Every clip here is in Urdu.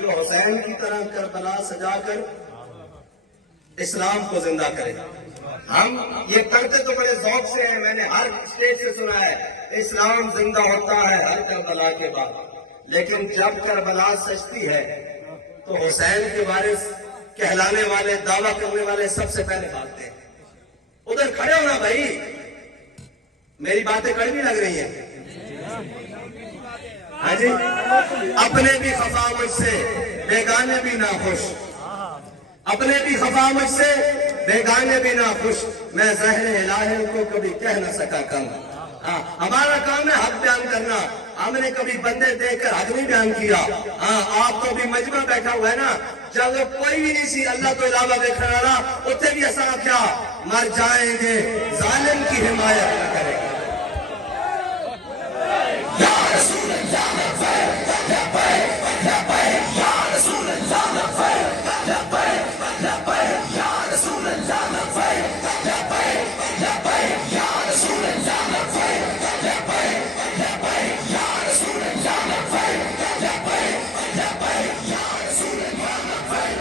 جو حسین کی طرح کربلا سجا کر اسلام کو زندہ کرے. ہم یہ پڑھتے تو بڑے ذوق سے ہیں, میں نے ہر اسٹیج سے سنا ہے اسلام زندہ ہوتا ہے ہر کربلا کے بعد, لیکن جب کربلا سجتی ہے تو حسین کے وارث کہلانے والے, دعویٰ کرنے والے سب سے پہلے بھاگتے ہیں. ادھر کھڑے ہونا بھائی, میری باتیں کڑوی لگ رہی ہیں. ہاں جی, اپنے بھی خفا مجھ سے بیگانے بھی نہ خوش, اپنے بھی خفا مجھ سے بیگانے بھی نہ خوش, میں زہر الہی کو کبھی کہہ نہ سکا کم. ہمارا کام ہے حق بیان کرنا, ہم نے کبھی بندے دیکھ کر حق نہیں بیان کیا. آپ کو بھی مجمع بیٹھا ہوا ہے نا, جب کوئی بھی نہیں سی اللہ تو علاوہ دیکھنے والا, اتنے بھی ایسا کیا مر جائیں گے ظالم کی حمایت نہ کریں گے. یا رسول اللہ لبیک لبیک لبیک, یا رسول اللہ لبیک لبیک لبیک, یا رسول اللہ لبیک لبیک لبیک, یا رسول اللہ لبیک لبیک لبیک, یا رسول اللہ لبیک لبیک لبیک, یا رسول اللہ لبیک.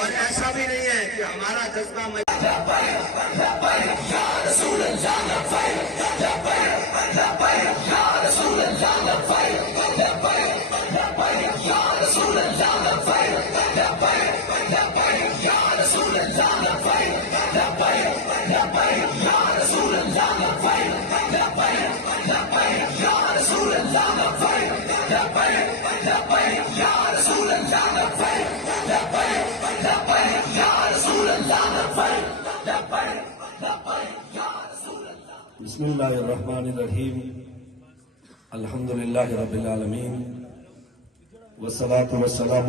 اور ایسا بھی نہیں ہے کہ ہمارا جذبہ لبیک لبیک, یا رسول اللہ لبیک لبیک لبیک, یا رسول اللہ لبیک لبیک لبیک, یا رسول اللہ لبیک لبیک لبیک, یا رسول اللہ لبیک لبیک لبیک, یا رسول اللہ لبیک لبیک لبیک, یا رسول اللہ لبیک لبیک لبیک, یا رسول اللہ لبیک لبیک لبیک, یا رسول اللہ لبیک لبیک لبیک, یا رسول اللہ. بسم اللہ الرحمن الرحیم, الحمدللہ رب العالمین, والصلاة والسلام